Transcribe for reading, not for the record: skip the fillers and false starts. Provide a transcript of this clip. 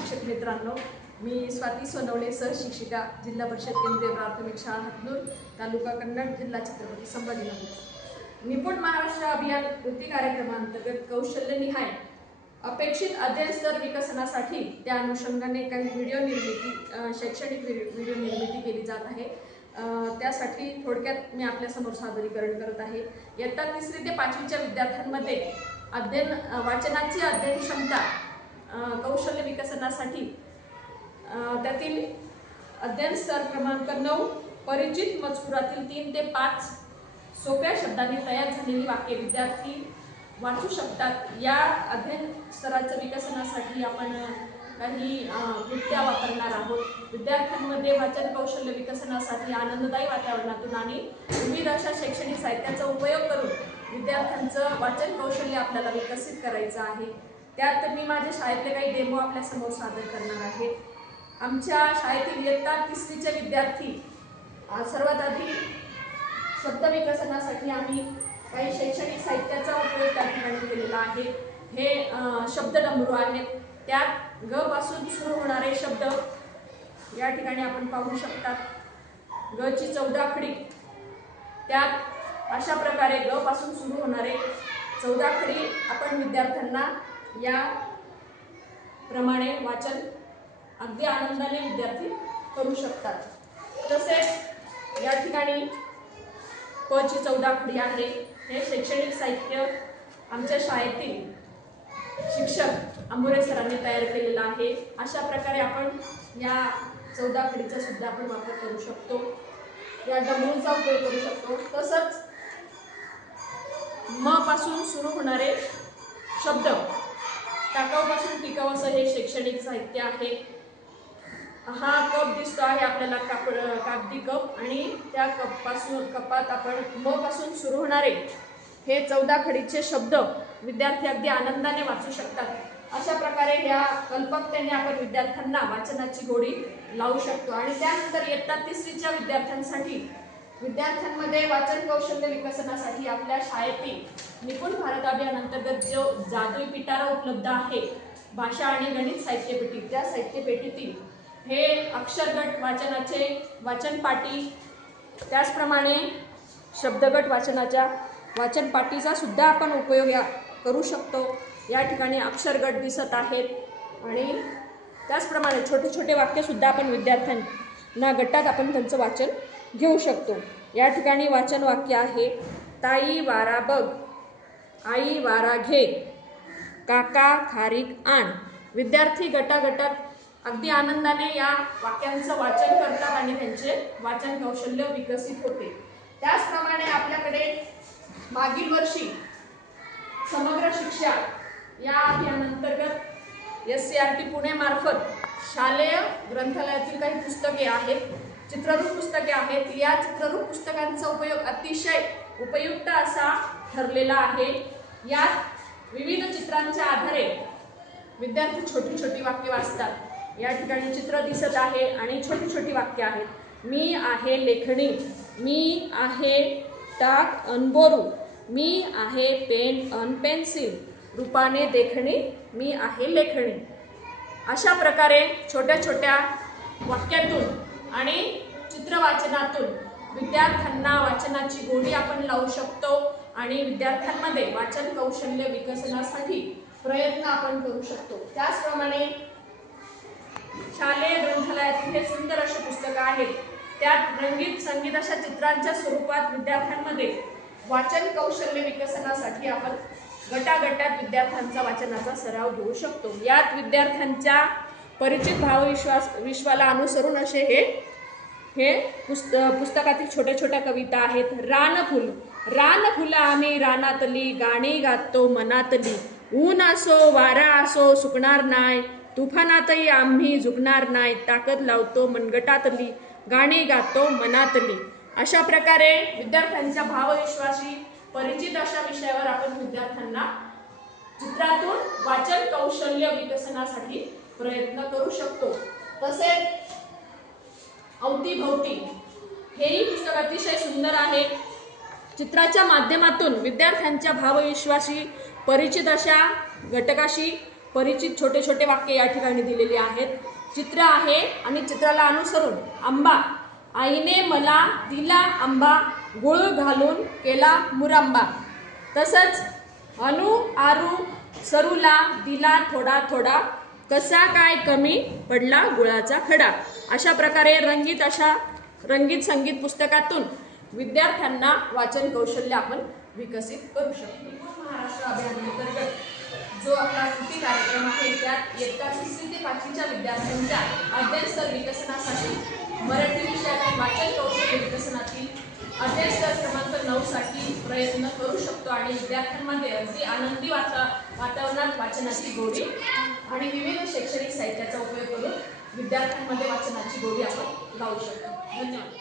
शिक्षक मित्रांनो, मी स्वाती सोनवणे, सहशिक्षिका, जिल्हा परिषद केंद्रीय प्राथमिक शाळा हतनूर, तालुका कन्नड, जिल्हा छत्रपती संभाजीनगर। निपुण महाराष्ट्र अभियान कृती कार्यक्रमांतर्गत कौशल्यनिहाय अपेक्षित अध्ययन स्तर विकसनासाठी त्या अनुषंगाने काही शैक्षणिक व्हिडिओ निर्मिती केली जात आहे। त्यासाठी थोडक्यात मी आपल्यासमोर सादरीकरण करत आहे। इयत्ता 3री ते 5वीच्या विद्यार्थ्यांमध्ये वाचनाची अध्ययन क्षमता कौशल्य विकसनासाठी त्यातील अध्ययन स्तर क्रमांक 9 परिचित मजकुरातील 3 ते 5 सोप्या शब्दांनी तयार झालेली वाक्ये विद्यार्थी वाचू शकतात। या अध्ययन स्तराच्या विकसनासाठी आपण काही युक्त्या वापरणार आहोत। विद्यार्थ्यांमध्ये वाचन कौशल्य विकसनासाठी आनंददायी वातावरणातून आणि विविध अशा शैक्षणिक साहित्याचा उपयोग करून विद्यार्थ्यांचं वाचन कौशल्य आपल्याला विकसित करायचं आहे। त्यात मी माझ्या शाळेतले काही डेमो आपल्यासमोर सादर करणार आहे। आमच्या शाळेतील इयत्ता 3रीचे विद्यार्थी सर्वात आधी शब्द विकसनासाठी आम्ही काही शैक्षणिक साहित्याचा उपयोग त्या ठिकाणी केलेला आहे। हे शब्द डमरू आहेत। त्यात ग पासून सुरू होणारे शब्द या ठिकाणी आपण पाहू शकता। ग ची 14 खडी, त्यात अशा प्रकारे ग पासून सुरू होणारे 14 खडी आपण विद्यार्थ्यांना या प्रमाणे वाचन अगदी आनंदाने विद्यार्थी करू शकतात। तसेच या ठिकाणी क ची 14 खडी आहे। हे शैक्षणिक साहित्य आमच्या शाळेतील शिक्षक अंबुरे सरांनी तयार केलेला आहे। अशा प्रकारे आपण या 14 खडीचा सुद्धा आपण वापर करू शकतो। या डमरूचा उपयोग करू शकतो। तसंच म पासून सुरू होणारे शब्द टाकाऊ पासून टिकाऊ असं हे शैक्षणिक साहित्य आहे। हा कप दिसतो आहे आपल्याला, कागदी कप, आणि त्या कपात आपण म पासून सुरू होणारे हे 14 खडीचे शब्द विद्यार्थी अगदी आनंदाने वाचू शकतात। अशा प्रकारे या कल्पकतेने आपण विद्यार्थ्यांना वाचनाची गोडी लावू शकतो। आणि त्यानंतर इयत्ता 3रीच्या विद्यार्थ्यांमध्ये वाचन कौशल्य विकसनासाठी आपल्या शाळेतील निपुण भारत अभियान अंतर्गत जो जादुई पिटारा उपलब्ध आहे, भाषा आणि गणित साहित्यपेठी, त्या साहित्यपेठीतील हे अक्षरगट वाचनाचे वाचनपाटी, त्याचप्रमाणे शब्दगट वाचनाच्या वाचनपाटीचा सुद्धा आपण उपयोग करू शकतो। या ठिकाणी अक्षरगट दिसत आहेत आणि त्याचप्रमाणे छोटे छोटे वाक्य सुद्धा आपण विद्यार्थ्यांना गटात आपण त्यांचं वाचन घेऊ शकतो। या ठिकाणी वाचन वाक्य आहे, ताई वारा बघ, आई वारा घे, काका खारीक आण। विद्यार्थी गटागटात अगदी आनंदाने या वाक्यांचं वाचन करतात आणि त्यांचे वाचन कौशल्य विकसित होते। त्याचप्रमाणे आपल्याकडे मागील वर्षी समग्र शिक्षा या अभियानांतर्गत SCRT पुणे मार्फत शालेय ग्रंथालयातील काही पुस्तके आहेत, चित्ररूप पुस्तके आहेत। या चित्ररूप पुस्तकांचा उपयोग अतिशय उपयुक्त असा ठरलेला आहे। यात विविध चित्रांच्या आधारे विद्यार्थी छोटी छोटी वाक्य वाचतात। या ठिकाणी चित्र दिसत आहे आणि छोटी छोटी वाक्य आहेत। मी आहे लेखणी, मी आहे टाक अनबोरू, मी आहे पेन अन पेन्सिल, रूपाने देखणी, मी आहे लेखणी। अशा प्रकारे छोट्या छोट्या वाक्यातून आणि चित्रवाचनातून विद्यार्थ्यांना वाचनाची गोडी आपण लावू शकतो आणि विद्यार्थ्यांमध्ये वाचन कौशल्य विकसनासाठी प्रयत्न आपण करू शकतो। त्याचप्रमाणे शालेय ग्रंथालयातील हे सुंदर असे पुस्तकं आहेत। त्यात रंगीत संगीत अशा चित्रांच्या स्वरूपात विद्यार्थ्यांमध्ये वाचन कौशल्य विकसनासाठी आपण गटागटात विद्यार्थ्यांचा वाचनाचा सराव घेऊ शकतो। यात विद्यार्थ्यांच्या परिचित विश्वाला अनुसरून असे हे पुस्तकातील छोट्या छोट्या कविता आहेत। रान फुलं आम्ही रानातली, गाणी गातो मनातली, ऊन असो वारा असो सुकणार नाय, तुफानातही आम्ही झुकणार नाय, ताकद लावतो मनगटातली, गाणी गातो मनातली। अशा प्रकारे विद्यार्थ्यांच्या भावविश्वाशी परिचित अशा विषयावर आपण विद्यार्थ्यांना चित्रातून वाचन कौशल्य विकसनासाठी प्रयत्न करू शकतो। तसेच अवतीभवती हेही पुस्तक अतिशय सुंदर आहे। चित्राच्या माध्यमातून विद्यार्थ्यांच्या भावविश्वाशी परिचित अशा घटकाशी परिचित छोटे छोटे वाक्य या ठिकाणी दिलेली आहेत. चित्र आहे आणि चित्राला अनुसरून आंबा, आईने मला दिला आंबा, गुळ घालून केला मुरांबा. तसंच अनु आरू सरूला दिला थोडा थोडा, कसा काय कमी पडला गुळाचा खडा. अशा प्रकारे रंगीत संगीत पुस्तकातून विद्यार्थ्यांना वाचन कौशल्य आपण विकसित करू शकतो. महाराष्ट्र अभियानांतर्गत जो आपला कृती कार्यक्रम आहे त्यात इयत्ता 3री ते 5वीच्या विद्यार्थ्यांच्या अध्ययन स्तर विकसनासाठी मराठी विषयातील वाचन कौशल्य विकसनातील अध्ययन स्तर क्रमांक 9 साठी प्रयत्न करू शकतो आणि विद्यार्थ्यांमध्ये अगदी आनंदी वातावरणात वाचनाची गोडी आणि विविध शैक्षणिक साहित्याचा उपयोग करून विद्यार्थ्यांमध्ये वाचनाची गोडी आपण लावू शकतो. धन्यवाद.